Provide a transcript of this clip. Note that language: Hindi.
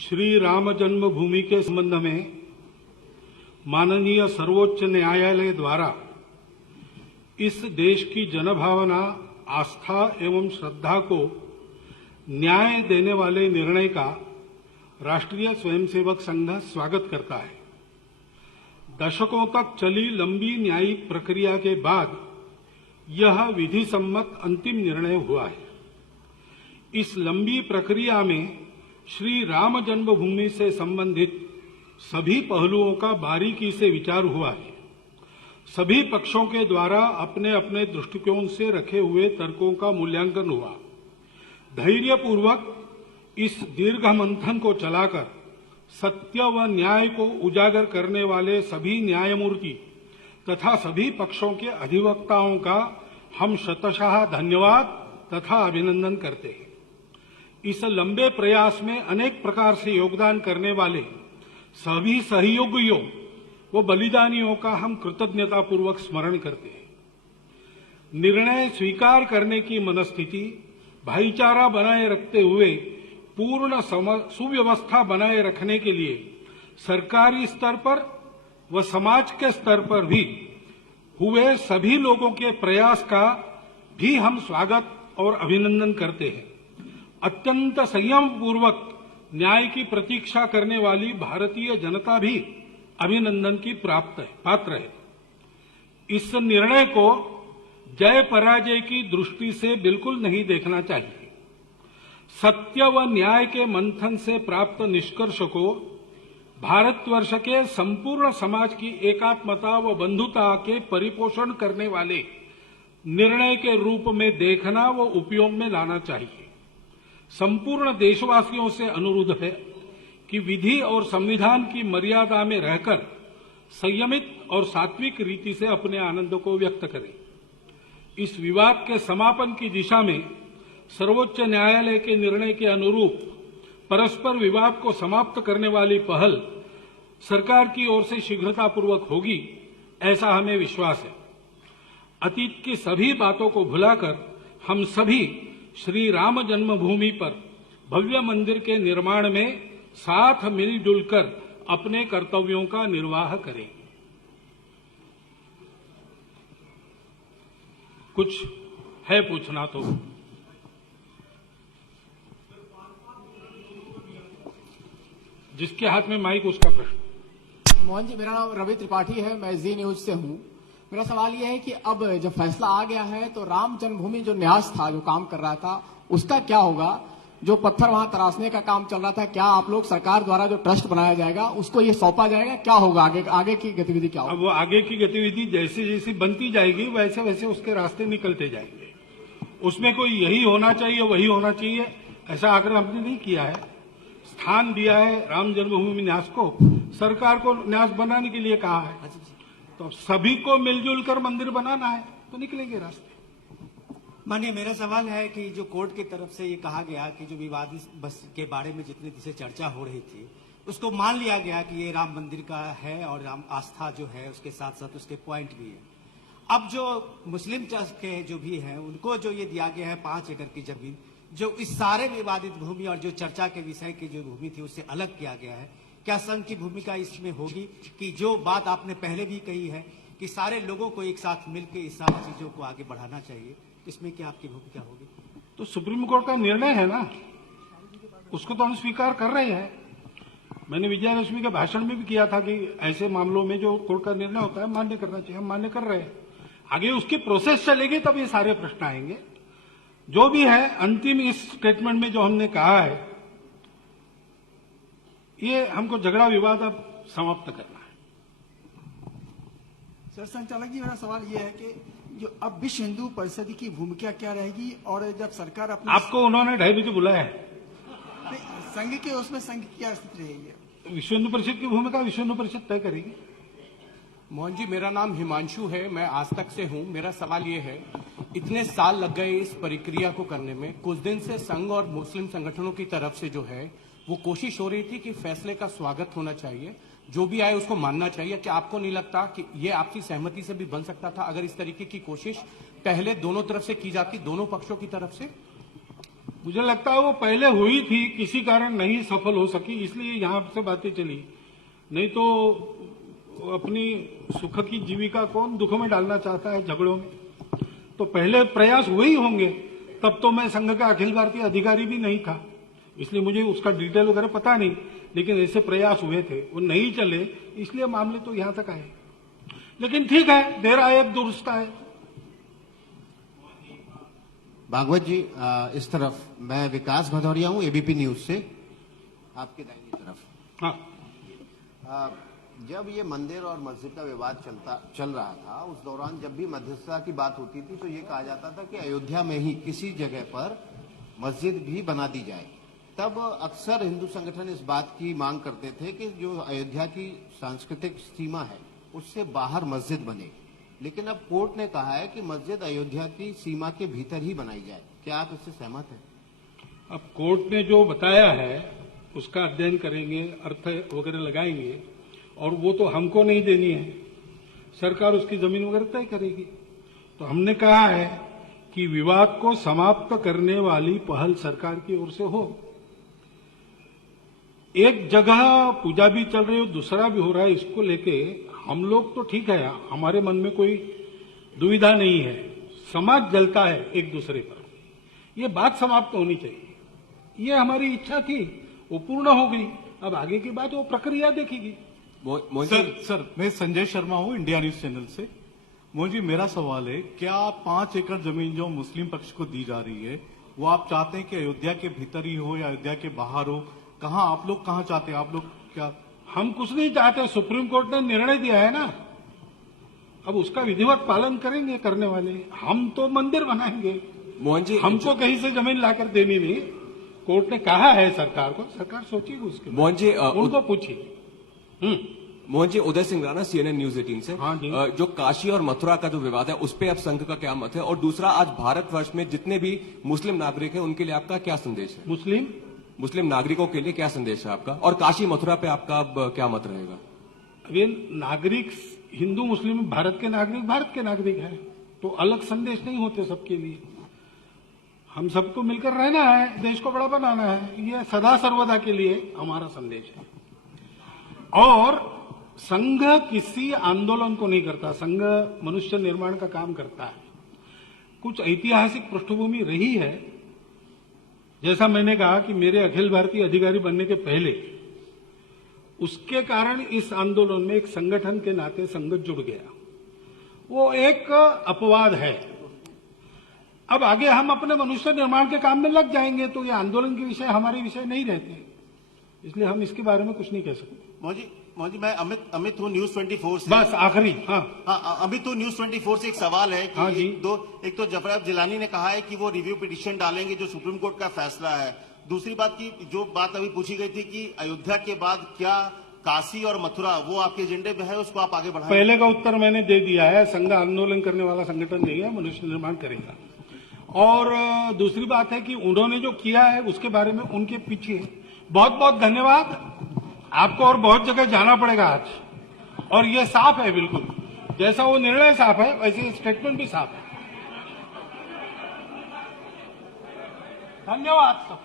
श्री राम जन्मभूमि के संबंध में माननीय सर्वोच्च न्यायालय द्वारा इस देश की जनभावना, आस्था एवं श्रद्धा को न्याय देने वाले निर्णय का राष्ट्रीय स्वयंसेवक संघ स्वागत करता है। दशकों तक चली लंबी न्यायिक प्रक्रिया के बाद यह विधि सम्मत अंतिम निर्णय हुआ है। इस लंबी प्रक्रिया में श्री राम जन्मभूमि से संबंधित सभी पहलुओं का बारीकी से विचार हुआ है। सभी पक्षों के द्वारा अपने अपने दृष्टिकोण से रखे हुए तर्कों का मूल्यांकन हुआ। धैर्यपूर्वक इस दीर्घ मंथन को चलाकर सत्य व न्याय को उजागर करने वाले सभी न्यायमूर्ति तथा सभी पक्षों के अधिवक्ताओं का हम शतशः धन्यवाद तथा अभिनंदन करते हैं। इस लंबे प्रयास में अनेक प्रकार से योगदान करने वाले सभी सहयोगियों व बलिदानियों का हम कृतज्ञतापूर्वक स्मरण करते हैं। निर्णय स्वीकार करने की मनस्थिति, भाईचारा बनाए रखते हुए पूर्ण सुव्यवस्था बनाए रखने के लिए सरकारी स्तर पर व समाज के स्तर पर भी हुए सभी लोगों के प्रयास का भी हम स्वागत और अभिनंदन करते हैं। अत्यंत संयम पूर्वक न्याय की प्रतीक्षा करने वाली भारतीय जनता भी अभिनंदन की पात्र है। इस निर्णय को जय पराजय की दृष्टि से बिल्कुल नहीं देखना चाहिए। सत्य व न्याय के मंथन से प्राप्त निष्कर्ष को भारतवर्ष के संपूर्ण समाज की एकात्मता व बंधुता के परिपोषण करने वाले निर्णय के रूप में देखना व उपयोग में लाना चाहिए। संपूर्ण देशवासियों से अनुरोध है कि विधि और संविधान की मर्यादा में रहकर संयमित और सात्विक रीति से अपने आनंद को व्यक्त करें। इस विवाद के समापन की दिशा में सर्वोच्च न्यायालय के निर्णय के अनुरूप परस्पर विवाद को समाप्त करने वाली पहल सरकार की ओर से शीघ्रतापूर्वक होगी, ऐसा हमें विश्वास है। अतीत की सभी बातों को भुलाकर हम सभी श्री राम जन्मभूमि पर भव्य मंदिर के निर्माण में साथ मिलजुल कर अपने कर्तव्यों का निर्वाह करें। कुछ है पूछना तो जिसके हाथ में माइक उसका प्रश्न। मोहन जी, मेरा नाम रवि त्रिपाठी है, मैं जी न्यूज से हूं। मेरा सवाल यह है कि अब जब फैसला आ गया है तो राम जन्मभूमि जो न्यास था, जो काम कर रहा था, उसका क्या होगा? जो पत्थर वहां तराशने का काम चल रहा था, क्या आप लोग सरकार द्वारा जो ट्रस्ट बनाया जाएगा उसको ये सौंपा जाएगा? क्या होगा आगे की गतिविधि क्या होगा? अब वो आगे की गतिविधि जैसे जैसी बनती जाएगी वैसे वैसे उसके रास्ते निकलते जाएंगे। उसमें कोई यही होना चाहिए वही होना चाहिए ऐसा आग्रह हमने नहीं किया है। स्थान दिया है राम जन्मभूमि न्यास को, सरकार को न्यास बनाने के लिए कहा है, तो सभी को मिलजुल कर मंदिर बनाना है तो निकलेंगे रास्ते। मानिए, मेरा सवाल है कि जो कोर्ट की तरफ से ये कहा गया कि जो विवादित बस के बारे में जितनी से चर्चा हो रही थी उसको मान लिया गया कि ये राम मंदिर का है और राम आस्था जो है उसके साथ साथ उसके पॉइंट भी है। अब जो मुस्लिम ट्रस्ट के जो भी है उनको जो ये दिया गया है 5 एकड़ की जमीन, जो इस सारे विवादित भूमि और जो चर्चा के विषय की जो भूमि थी उससे अलग किया गया है, क्या संघ की भूमिका इसमें होगी कि जो बात आपने पहले भी कही है कि सारे लोगों को एक साथ मिलकर इस सारी चीजों को आगे बढ़ाना चाहिए, इसमें क्या आपकी भूमिका होगी? तो सुप्रीम कोर्ट का निर्णय है ना, उसको तो हम स्वीकार कर रहे हैं। मैंने विजयदशमी के भाषण में भी किया था कि ऐसे मामलों में जो कोर्ट का निर्णय होता है मान्य करना चाहिए, हम मान्य कर रहे हैं। आगे उसकी प्रोसेस चलेगी तब ये सारे प्रश्न आएंगे। जो भी है अंतिम इस स्टेटमेंट में जो हमने कहा है, ये हमको झगड़ा विवाद अब समाप्त करना है। सर संचालक जी, मेरा सवाल ये है कि जो अब विश्व हिंदू परिषद की भूमिका क्या रहेगी और जब सरकार अपने आपको उन्होंने 2:30 बजे बुलाया है। संघ के उसमें संघ की क्या स्थिति रहेगी? विश्व हिंदू परिषद की भूमिका विश्व हिंदू परिषद तय करेगी। मोहन जी, मेरा नाम हिमांशु है, मैं आज तक से हूं। मेरा सवाल ये है, इतने साल लग गए इस प्रक्रिया को करने में, कुछ दिन से संघ और मुस्लिम संगठनों की तरफ से जो है वो कोशिश हो रही थी कि फैसले का स्वागत होना चाहिए, जो भी आए उसको मानना चाहिए। क्या आपको नहीं लगता कि ये आपकी सहमति से भी बन सकता था अगर इस तरीके की कोशिश पहले दोनों तरफ से की जाती, दोनों पक्षों की तरफ से? मुझे लगता है वो पहले हुई थी, किसी कारण नहीं सफल हो सकी, इसलिए यहां से बातें चली। नहीं तो अपनी सुख की जीविका कौन दुख में डालना चाहता है, झगड़ों में। तो पहले प्रयास हुए ही होंगे, तब तो मैं संघ का अखिल भारतीय अधिकारी भी नहीं था, इसलिए मुझे उसका डिटेल वगैरह पता नहीं, लेकिन ऐसे प्रयास हुए थे, वो नहीं चले, इसलिए मामले तो यहां तक आए। लेकिन ठीक है, देर आए अब दुरुस्त आए। भागवत जी, इस तरफ मैं विकास भदौरिया हूं, एबीपी न्यूज से, आपके दाहिनी तरफ। हाँ, जब ये मंदिर और मस्जिद का विवाद चल रहा था, उस दौरान जब भी मध्यस्थता की बात होती थी तो ये कहा जाता था कि अयोध्या में ही किसी जगह पर मस्जिद भी बना दी जाए। तब अक्सर हिंदू संगठन इस बात की मांग करते थे कि जो अयोध्या की सांस्कृतिक सीमा है उससे बाहर मस्जिद बने, लेकिन अब कोर्ट ने कहा है कि मस्जिद अयोध्या की सीमा के भीतर ही बनाई जाए। क्या आप इससे सहमत हैं? अब कोर्ट ने जो बताया है उसका अध्ययन करेंगे, अर्थ वगैरह लगाएंगे, और वो तो हमको नहीं देनी है, सरकार उसकी जमीन वगैरह तय करेगी। तो हमने कहा है कि विवाद को समाप्त करने वाली पहल सरकार की ओर से हो। एक जगह पूजा भी चल रही हो, दूसरा भी हो रहा है, इसको लेके हम लोग तो ठीक है, हमारे मन में कोई दुविधा नहीं है। समाज जलता है एक दूसरे पर, ये बात समाप्त होनी चाहिए, ये हमारी इच्छा थी, वो पूर्ण हो गई। अब आगे की बात वो प्रक्रिया देखेगी। सर, मैं संजय शर्मा हूं, इंडिया न्यूज चैनल से। मोहन जी, मेरा सवाल है, क्या 5 एकड़ जमीन जो मुस्लिम पक्ष को दी जा रही है, वो आप चाहते हैं कि अयोध्या के भीतर ही हो या अयोध्या के बाहर हो? कहां आप लोग कहां चाहते हैं? आप लोग क्या? हम कुछ नहीं चाहते, सुप्रीम कोर्ट ने निर्णय दिया है ना, अब उसका विधिवत पालन करेंगे करने वाले। हम तो मंदिर बनाएंगे, मोहन जी, हमको कहीं से जमीन लाकर देनी नहीं। कोर्ट ने कहा है सरकार को, सरकार सोचेगी उसके मोहन जी, उनको पूछिए। मोहन जी, उदय सिंह राणा, CNN न्यूज 18 से। हाँ जी। जो काशी और मथुरा का जो विवाद है उस पे अब संघ का क्या मत है? और दूसरा, आज भारतवर्ष में जितने भी मुस्लिम नागरिक हैं उनके लिए आपका क्या संदेश है? मुस्लिम नागरिकों के लिए क्या संदेश है आपका? और काशी मथुरा पे आपका अब क्या मत रहेगा? वे नागरिक, हिंदू मुस्लिम भारत के नागरिक है, तो अलग संदेश नहीं होते सबके लिए। हम सबको मिलकर रहना है, देश को बड़ा बनाना है, ये सदा सर्वदा के लिए हमारा संदेश है। और संघ किसी आंदोलन को नहीं करता, संघ मनुष्य निर्माण का काम करता है। कुछ ऐतिहासिक पृष्ठभूमि रही है, जैसा मैंने कहा कि मेरे अखिल भारतीय अधिकारी बनने के पहले, उसके कारण इस आंदोलन में एक संगठन के नाते संघ जुड़ गया। वो एक अपवाद है। अब आगे हम अपने मनुष्य निर्माण के काम में लग जाएंगे तो ये आंदोलन के विषय हमारे विषय नहीं रहते, इसलिए हम इसके बारे में कुछ नहीं कह सकते। मोदी, मैं अमित हूँ, न्यूज 24 से। बस आखिरी, हाँ, अमित हूँ, न्यूज 24 से। एक सवाल है कि हाँ जी। एक तो जफर जिलानी ने कहा है कि वो रिव्यू पिटीशन डालेंगे जो सुप्रीम कोर्ट का फैसला है। दूसरी बात की जो बात अभी पूछी गई थी कि अयोध्या के बाद क्या काशी और मथुरा वो आपके एजेंडे में है, उसको आप आगे बढ़ाएं? पहले का उत्तर मैंने दे दिया है, संघ आंदोलन करने वाला संगठन नहीं है, मनुष्य निर्माण करेगा। और दूसरी बात है कि उन्होंने जो किया है उसके बारे में उनके पीछे बहुत बहुत धन्यवाद। आपको और बहुत जगह जाना पड़ेगा आज, और ये साफ है बिल्कुल, जैसा वो निर्णय साफ है वैसे स्टेटमेंट भी साफ है। धन्यवाद सब।